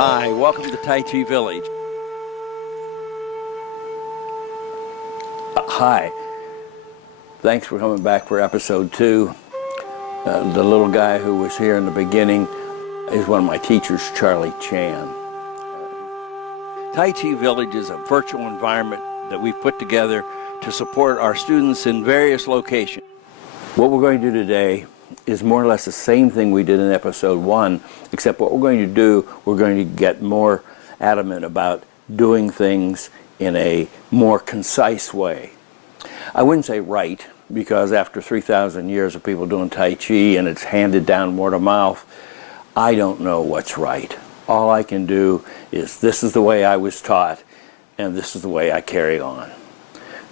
Hi, welcome to Tai Chi Village. Hi, thanks for coming back for episode 2. The little guy who was here in the beginning is one of my teachers, Charlie Chan. Tai Chi Village is a virtual environment that we've put together to support our students in various locations. What we're going to do today is more or less the same thing we did in episode 1, except what we're going to do, we're going to get more adamant about doing things in a more concise way. I wouldn't say right, because after 3,000 years of people doing Tai Chi and it's handed down word of mouth, I don't know what's right. All I can do is this is the way I was taught, and this is the way I carry on.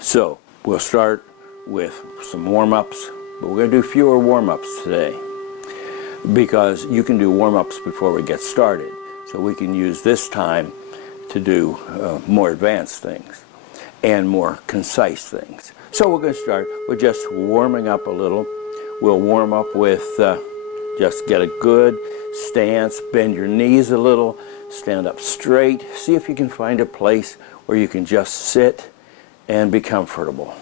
So we'll start with some warm-ups. But we're going to do fewer warm-ups today because you can do warm-ups before we get started. So we can use this time to do more advanced things and more concise things. So we're going to start with just warming up a little. We'll warm up with just get a good stance, bend your knees a little, stand up straight. See if you can find a place where you can just sit and be comfortable.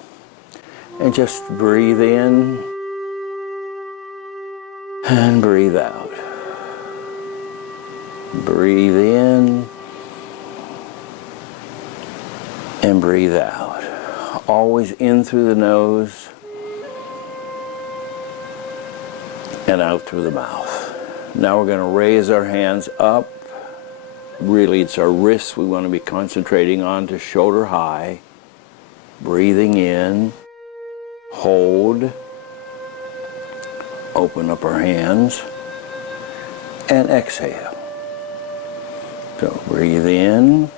And just breathe in and breathe out. Breathe in and breathe out. Always in through the nose and out through the mouth. Now we're going to raise our hands up. Really, it's our wrists we want to be concentrating on to shoulder high. Breathing in. Hold, open up our hands, and exhale. So breathe in,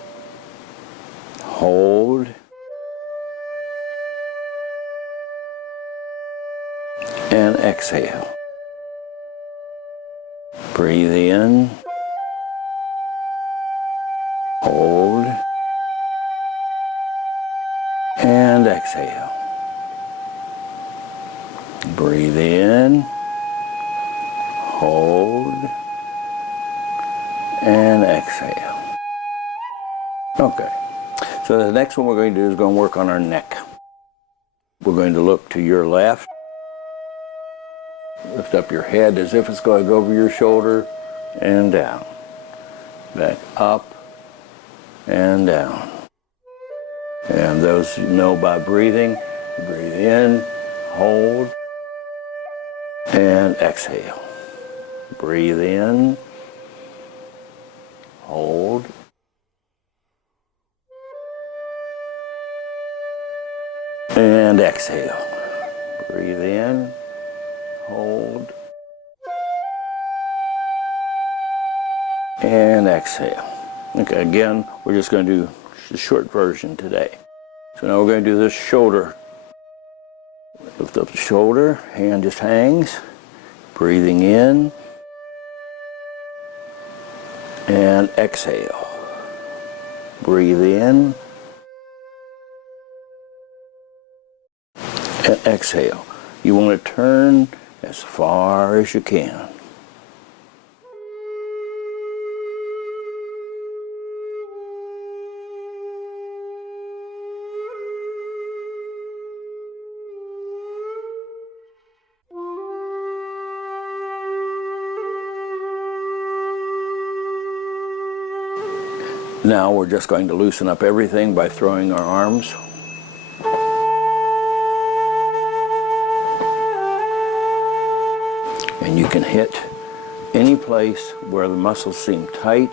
hold, and exhale. Breathe in, hold, and exhale. Breathe in, hold, and exhale. Okay, so the next one we're going to do is going to work on our neck. We're going to look to your left, lift up your head as if it's going to go over your shoulder, and down. Back up and down. And those you know by breathing, breathe in, hold, and exhale. Breathe in, hold, and exhale. Breathe in, hold, and exhale. Okay, again, we're just going to do the short version today. So now we're going to do this shoulder. Lift up the shoulder, hand just hangs, breathing in, and exhale. Breathe in, and exhale. You want to turn as far as you can. Now we're just going to loosen up everything by throwing our arms. And you can hit any place where the muscles seem tight.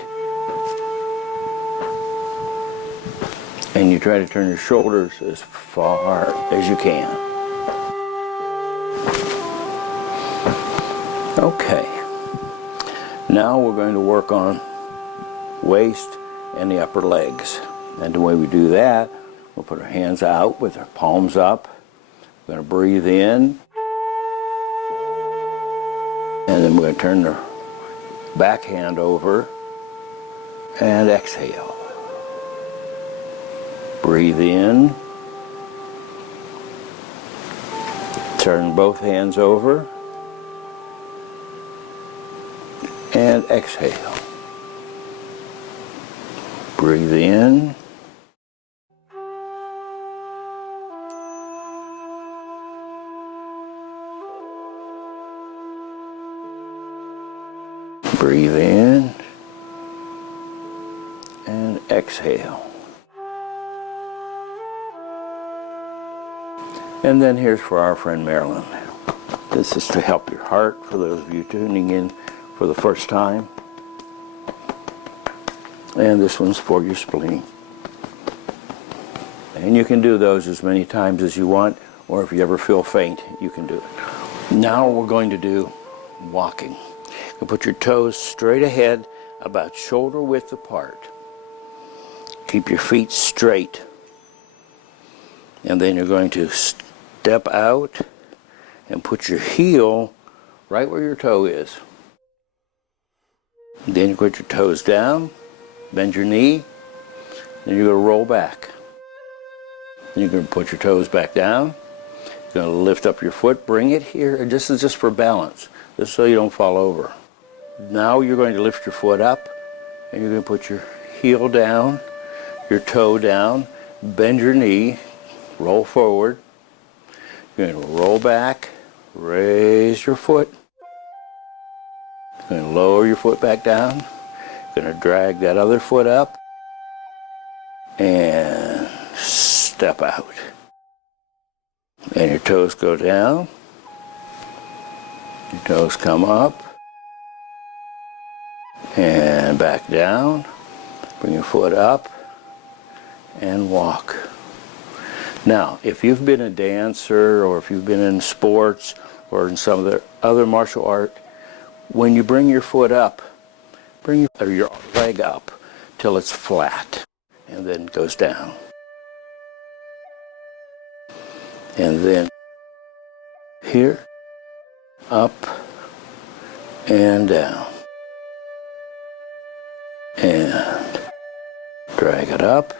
And you try to turn your shoulders as far as you can. Okay. Now we're going to work on waist and the upper legs. And the way we do that, we'll put our hands out with our palms up. We're going to breathe in. And then we're going to turn the back hand over and exhale. Breathe in. Turn both hands over and exhale. Breathe in. Breathe in and exhale. And then here's for our friend Marilyn. This is to help your heart, for those of you tuning in for the first time. And this one's for your spleen. And you can do those as many times as you want, or if you ever feel faint, you can do it. Now we're going to do walking. You put your toes straight ahead, about shoulder width apart. Keep your feet straight. And then you're going to step out and put your heel right where your toe is. Then you put your toes down, bend your knee, then you're going to roll back. Then you're going to put your toes back down. You're going to lift up your foot, bring it here. This is just for balance, just so you don't fall over. Now you're going to lift your foot up, and you're going to put your heel down, your toe down, bend your knee, roll forward. You're going to roll back, raise your foot. You're going to lower your foot back down. You're going to drag that other foot up and step out. And your toes go down. Your toes come up and back down. Bring your foot up and walk. Now, if you've been a dancer, or if you've been in sports or in some of the other martial art, when you bring your foot up, bring your leg up till it's flat, and then it goes down. And then here, up and down. And drag it up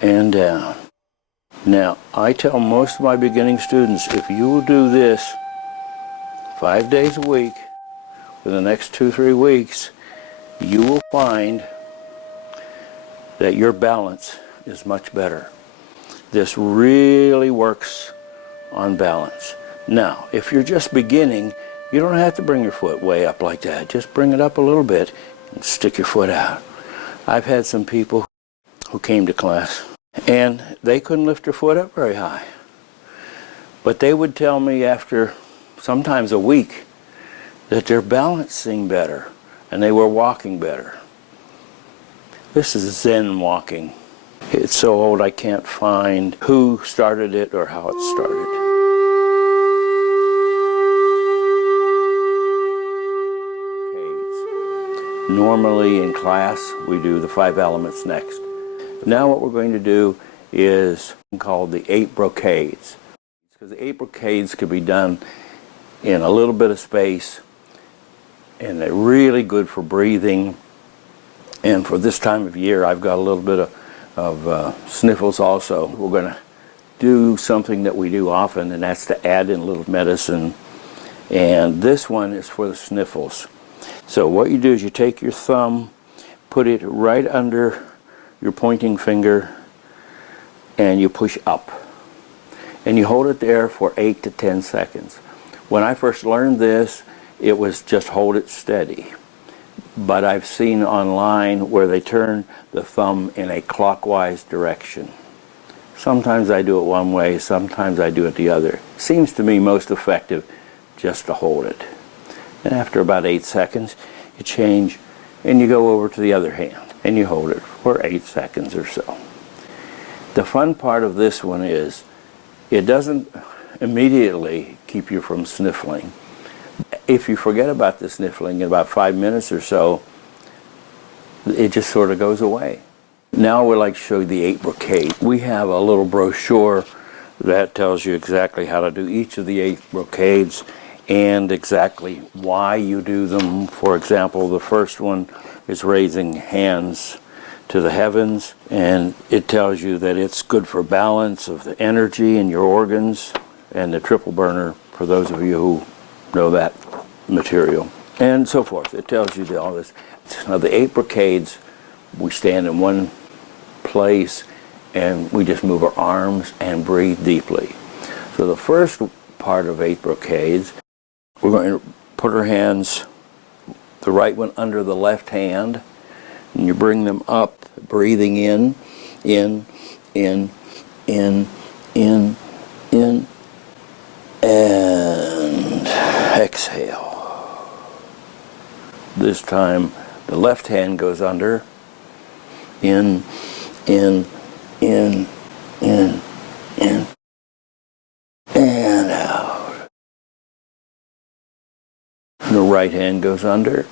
and down. Now, I tell most of my beginning students, if you will do this 5 days a week for the next 2-3 weeks, you will find that your balance is much better. This really works on balance. Now, if you're just beginning, you don't have to bring your foot way up like that. Just bring it up a little bit and stick your foot out. I've had some people who came to class and they couldn't lift their foot up very high. But they would tell me after sometimes a week that their balance seemed better and they were walking better. This is Zen Walking. It's so old I can't find who started it or how it started. Normally in class we do the 5 elements next. Now what we're going to do is called the 8 Brocades. Because the 8 Brocades could be done in a little bit of space, and they're really good for breathing. And for this time of year, I've got a little bit of sniffles also. We're going to do something that we do often, and that's to add in a little medicine. And this one is for the sniffles. So what you do is you take your thumb, put it right under your pointing finger, and you push up. And you hold it there for 8 to 10 seconds. When I first learned this, it was just hold it steady. But I've seen online where they turn the thumb in a clockwise direction. Sometimes I do it one way, sometimes I do it the other. Seems to me most effective just to hold it. And after about 8 seconds, you change and you go over to the other hand and you hold it for 8 seconds or so. The fun part of this one is it doesn't immediately keep you from sniffling. If you forget about the sniffling in about 5 minutes or so, it just sort of goes away. Now we'd like to show you the 8 Brocades. We have a little brochure that tells you exactly how to do each of the 8 Brocades and exactly why you do them. For example, the first one is raising hands to the heavens, and it tells you that it's good for balance of the energy in your organs, and the triple burner for those of you who know that material, and so forth. It tells you all this. Now the 8 Brocades, We stand in one place and we just move our arms and breathe deeply. So the first part of 8 Brocades, we're going to put our hands, the right one under the left hand, and you bring them up, breathing in, and exhale. This time the left hand goes under, in, and out. The right hand goes under,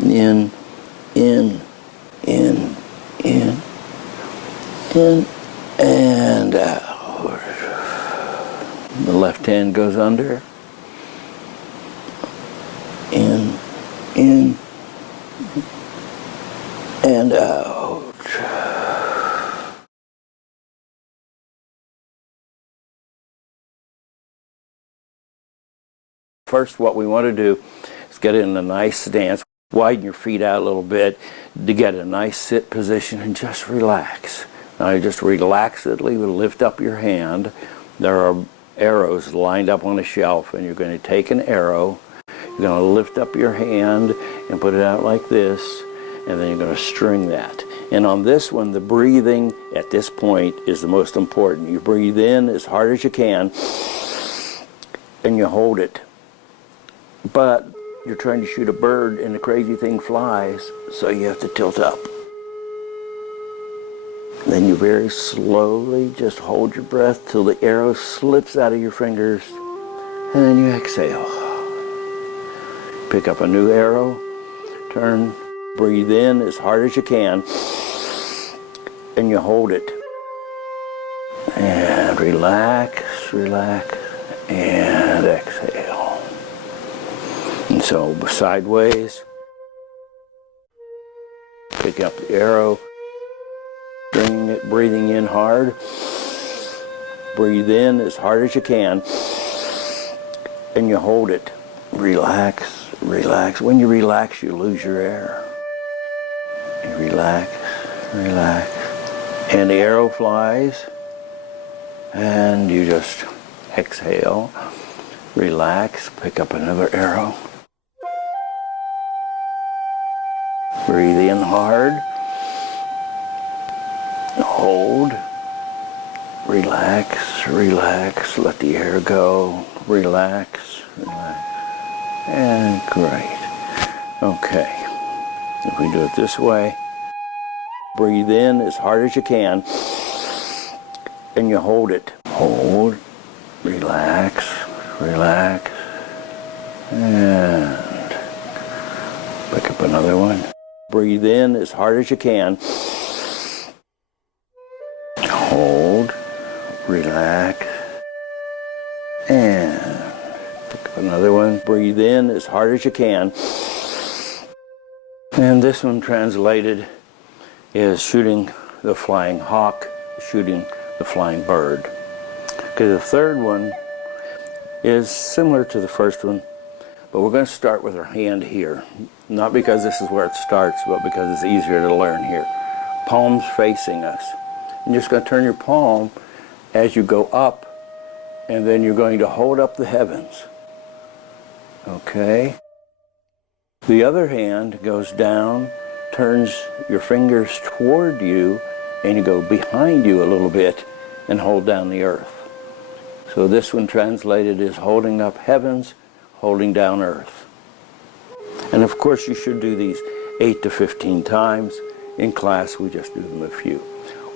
in, and out. The left hand goes under, in, and out. First, what we want to do is get in a nice stance. Widen your feet out a little bit to get a nice sit position and just relax. Now you just relaxedly lift up your hand. There are arrows lined up on a shelf, and you're going to take an arrow. You're going to lift up your hand and put it out like this, and then you're going to string that. And on this one, the breathing at this point is the most important. You breathe in as hard as you can, and you hold it. But you're trying to shoot a bird and the crazy thing flies, so you have to tilt up. Then you very slowly just hold your breath till the arrow slips out of your fingers, and then you exhale. Pick up a new arrow, turn, breathe in as hard as you can, and you hold it. And relax, and exhale. And so sideways, pick up the arrow, stringing it, breathing in hard. Breathe in as hard as you can, and you hold it. Relax. When you relax, you lose your air. You relax. And the arrow flies, and you just exhale, relax, pick up another arrow. Breathe in hard, hold, relax, let the air go, relax, and great. Okay, if we do it this way, breathe in as hard as you can, and you hold it. Hold, relax, and pick up another one. Breathe in as hard as you can. Hold, relax, and pick up another one. Breathe in as hard as you can. And this one translated is shooting the flying hawk, shooting the flying bird. Okay, the third one is similar to the first one, but we're going to start with our hand here. Not because this is where it starts, but because it's easier to learn here. Palms facing us. And you're just going to turn your palm as you go up, and then you're going to hold up the heavens. Okay? The other hand goes down, turns your fingers toward you, and you go behind you a little bit and hold down the earth. So this one translated is holding up heavens, holding down earth. And of course you should do these 8 to 15 times. In class we just do them a few.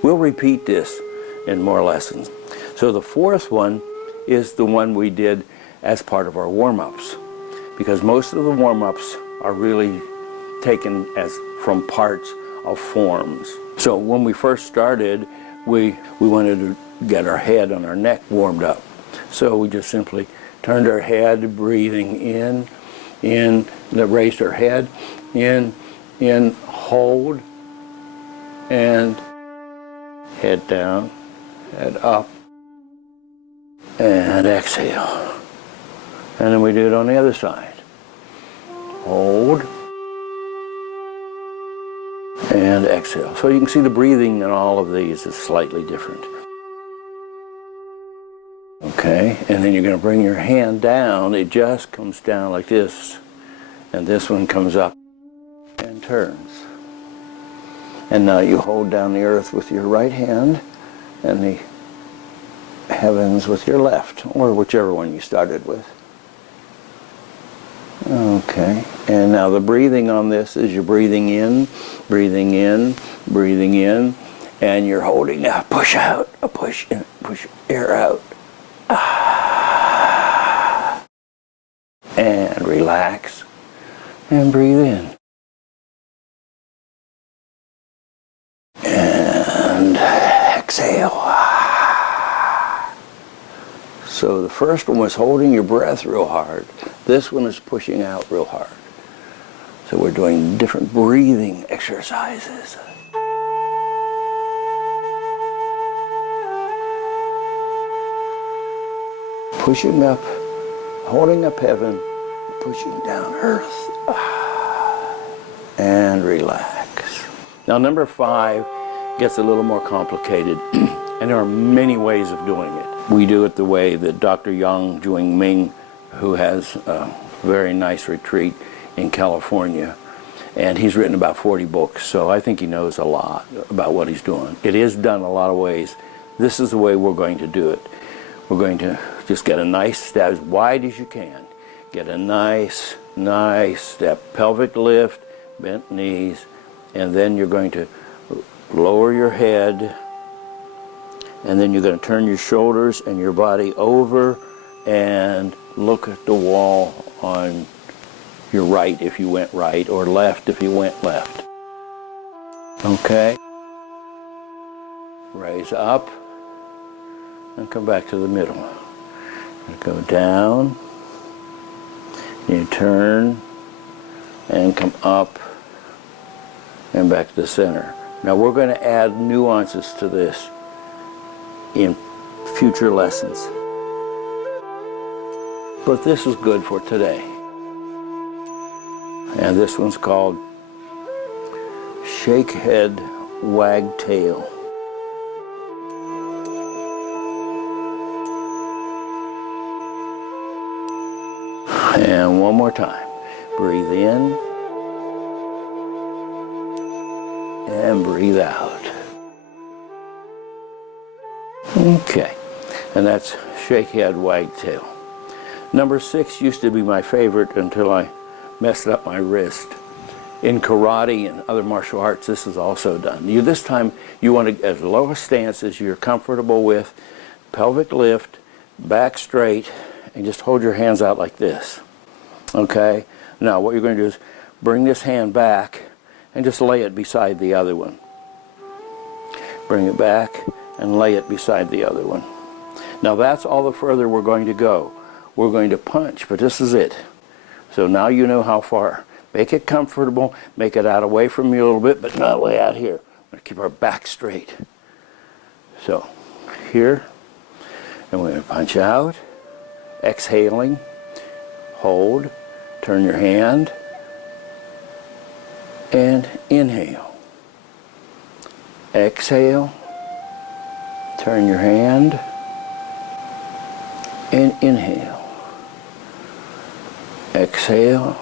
We'll repeat this in more lessons. So the fourth one is the one we did as part of our warm-ups, because most of the warm-ups are really taken as from parts of forms. So when we first started, we wanted to get our head and our neck warmed up. So we just simply turned our head, breathing in, raised our head, in, hold, and head down, head up, and exhale. And then we do it on the other side. Hold, and exhale. So you can see the breathing in all of these is slightly different. Okay, and then you're going to bring your hand down. It just comes down like this, and this one comes up and turns. And now you hold down the earth with your right hand and the heavens with your left, or whichever one you started with. Okay, and now the breathing on this is you're breathing in, breathing in, breathing in, and you're holding a push out, a push in, push air out. And relax and breathe in. And exhale. So the first one was holding your breath real hard. This one is pushing out real hard. So we're doing different breathing exercises. Pushing up, holding up heaven, pushing down earth, and relax. Now number 5 gets a little more complicated, and there are many ways of doing it. We do it the way that Dr. Yang Juing Ming, who has a very nice retreat in California, and he's written about 40 books, so I think he knows a lot about what he's doing. It is done a lot of ways. This is the way we're going to do it. We're going to just get a nice step, as wide as you can. Get a nice step. Pelvic lift, bent knees, and then you're going to lower your head, and then you're going to turn your shoulders and your body over and look at the wall on your right if you went right, or left if you went left. Okay? Raise up and come back to the middle. You go down, you turn and come up and back to the center. Now we're going to add nuances to this in future lessons, but this is good for today. And this one's called Shake Head Wagtail. And one more time. Breathe in and breathe out. Okay, and that's Shake Head Wagtail. Number 6 used to be my favorite until I messed up my wrist. In karate and other martial arts, this is also done. This time you want to, as low a stance as you're comfortable with, pelvic lift, back straight, and just hold your hands out like this. Okay? Now what you're going to do is bring this hand back and just lay it beside the other one. Bring it back and lay it beside the other one. Now that's all the further we're going to go. We're going to punch, but this is it. So now you know how far. Make it comfortable, make it out away from you a little bit, but not way out here. We're going to keep our back straight. So here, and we're going to punch out, exhaling, hold, turn your hand, and inhale. Exhale, turn your hand, and inhale. Exhale,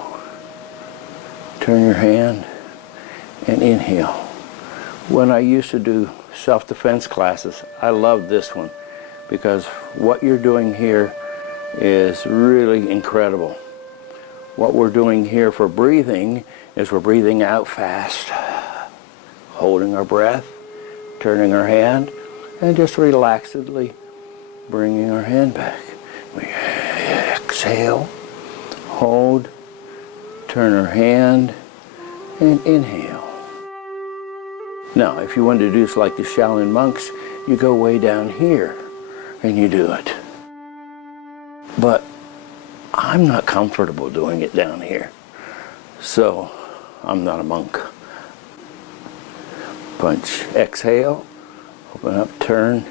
turn your hand, and inhale. When I used to do self-defense classes, I loved this one because what you're doing here is really incredible. What we're doing here for breathing is we're breathing out fast, holding our breath, turning our hand, and just relaxedly bringing our hand back. We exhale, hold, turn our hand, and inhale. Now, if you want to do this like the Shaolin monks, you go way down here and you do it. But I'm not comfortable doing it down here, so I'm not a monk. Punch, exhale, open up, turn,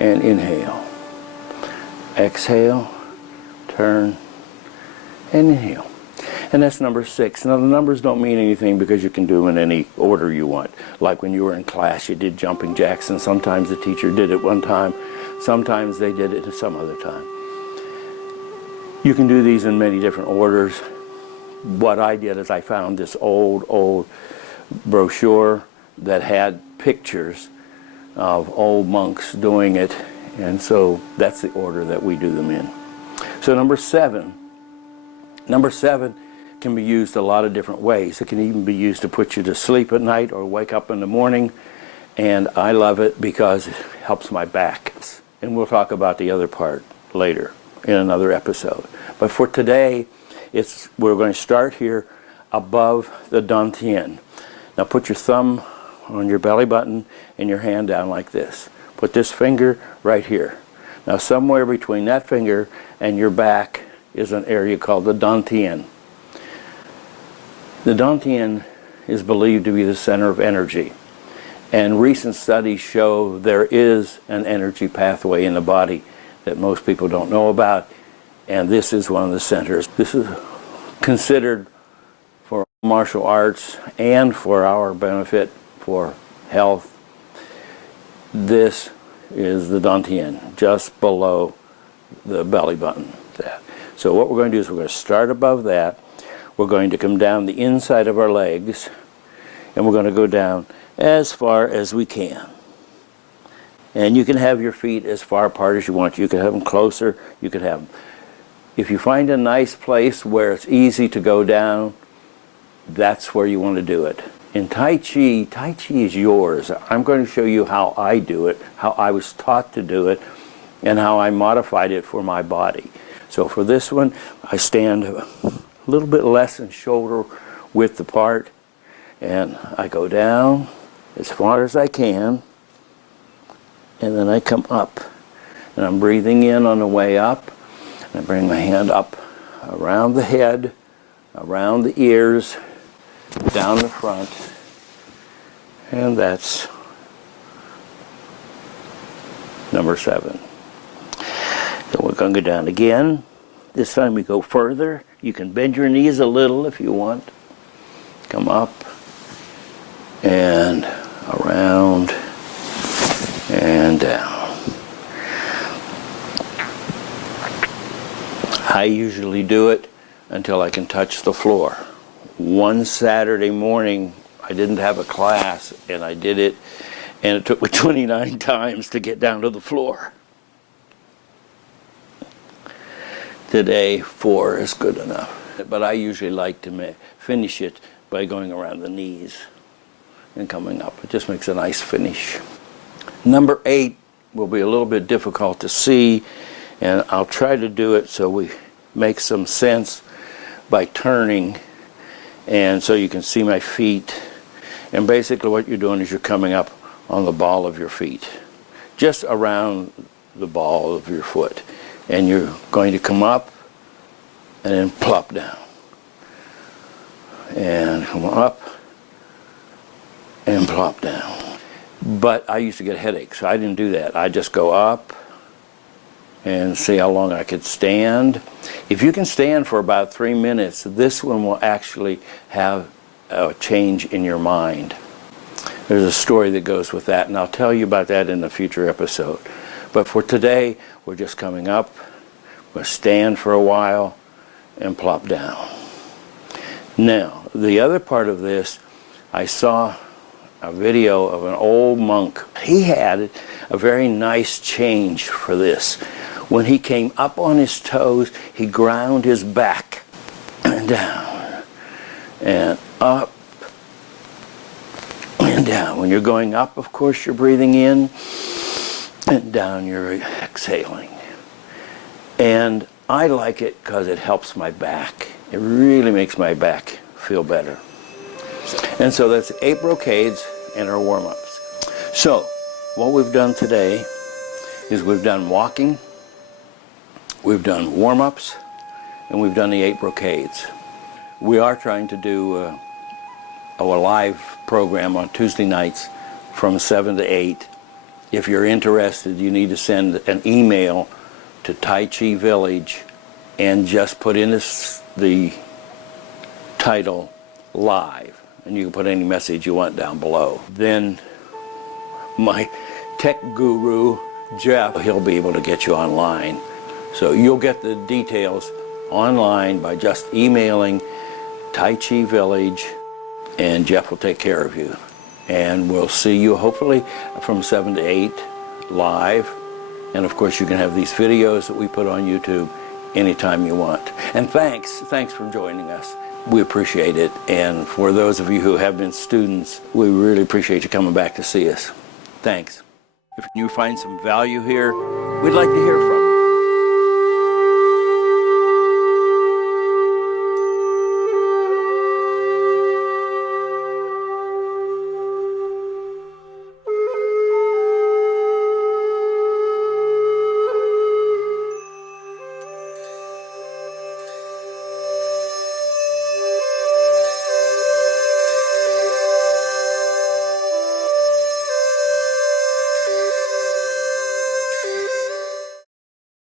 and inhale. Exhale, turn, and inhale. And that's number 6. Now the numbers don't mean anything because you can do them in any order you want. Like when you were in class, you did jumping jacks, and sometimes the teacher did it one time, sometimes they did it some other time. You can do these in many different orders. What I did is I found this old brochure that had pictures of old monks doing it, and so that's the order that we do them in. So number 7 can be used a lot of different ways. It can even be used to put you to sleep at night or wake up in the morning, and I love it because it helps my back. And we'll talk about the other part later in another episode. But for today, we're going to start here above the dantian. Now put your thumb on your belly button and your hand down like this. Put this finger right here. Now somewhere between that finger and your back is an area called the dantian. The dantian is believed to be the center of energy, and recent studies show there is an energy pathway in the body that most people don't know about, and this is one of the centers. This is considered for martial arts and for our benefit for health. This is the dantian, just below the belly button. So what we're going to do is we're going to start above that. We're going to come down the inside of our legs, and we're going to go down as far as we can. And you can have your feet as far apart as you want. You can have them closer. You can have them. If you find a nice place where it's easy to go down, that's where you want to do it. In Tai Chi is yours. I'm going to show you how I do it, how I was taught to do it, and how I modified it for my body. So for this one, I stand a little bit less than shoulder width apart, and I go down as far as I can, and then I come up. And I'm breathing in on the way up, and I bring my hand up around the head, around the ears, down the front, and that's number 7. So we're going to go down again. This time we go further. You can bend your knees a little if you want. Come up and around and down. I usually do it until I can touch the floor. One Saturday morning, I didn't have a class, and I did it, and it took me 29 times to get down to the floor. Today, 4 is good enough. But I usually like to finish it by going around the knees and coming up. It just makes a nice finish. Number 8 will be a little bit difficult to see, and I'll try to do it so we make some sense by turning, and so you can see my feet. And basically what you're doing is you're coming up on the ball of your feet, just around the ball of your foot. And you're going to come up and then plop down. And come up and plop down. But I used to get headaches, so I didn't do that. I just go up and see how long I could stand. If you can stand for about 3 minutes, this one will actually have a change in your mind. There's a story that goes with that, and I'll tell you about that in a future episode. But for today, we're just coming up, we'll stand for a while, and plop down. Now, the other part of this, I saw a video of an old monk. He had a very nice change for this. When he came up on his toes, he ground his back and down and up and down. When you're going up, of course, you're breathing in, and down you're exhaling. And I like it because it helps my back. It really makes my back feel better. And so that's 8 brocades and our warm-ups. So what we've done today is we've done walking, we've done warm-ups, and we've done the 8 brocades. We are trying to do a live program on Tuesday nights from 7 to 8. If you're interested, you need to send an email to Tai Chi Village and just put in the title Live, and you can put any message you want down below. Then my tech guru, Jeff, he'll be able to get you online. So you'll get the details online by just emailing Tai Chi Village, and Jeff will take care of you. And we'll see you hopefully from 7 to 8 live. And of course you can have these videos that we put on YouTube anytime you want. And thanks for joining us. We appreciate it. And for those of you who have been students, we really appreciate you coming back to see us. Thanks. If you find some value here, we'd like to hear from you.